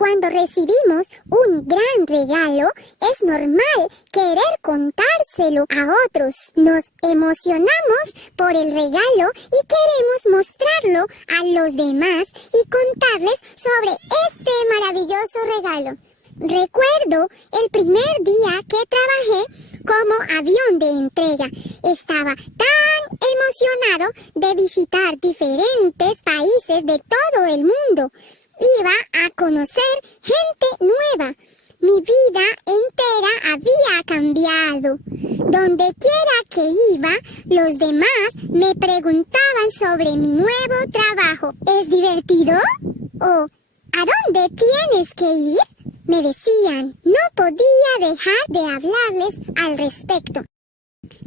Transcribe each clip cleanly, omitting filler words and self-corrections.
Cuando recibimos un gran regalo, es normal querer contárselo a otros. Nos emocionamos por el regalo y queremos mostrarlo a los demás y contarles sobre este maravilloso regalo. Recuerdo el primer día que trabajé como avión de entrega. Estaba tan emocionado de visitar diferentes países de todo el mundo. Iba a conocer gente nueva. Mi vida entera había cambiado. Donde quiera que iba, los demás me preguntaban sobre mi nuevo trabajo. ¿Es divertido? ¿O a dónde tienes que ir? Me decían. No podía dejar de hablarles al respecto.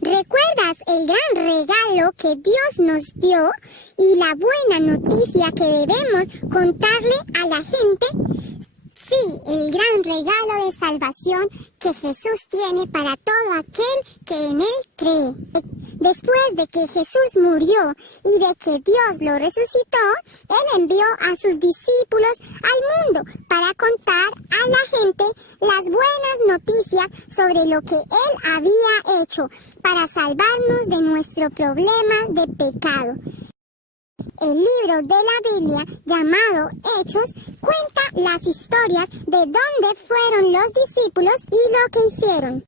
¿Recuerdas el gran regalo que Dios nos dio y la buena noticia que debemos contarle a la gente? Sí, el gran regalo de salvación que Jesús tiene para todo aquel que en Él cree. Después de que Jesús murió y de que Dios lo resucitó, Él envió a sus discípulos al mundo para contar a la gente las buenas noticias sobre lo que Él había hecho para salvarnos de nuestro problema de pecado. El libro de la Biblia, llamado Hechos, cuenta las historias de dónde fueron los discípulos y lo que hicieron.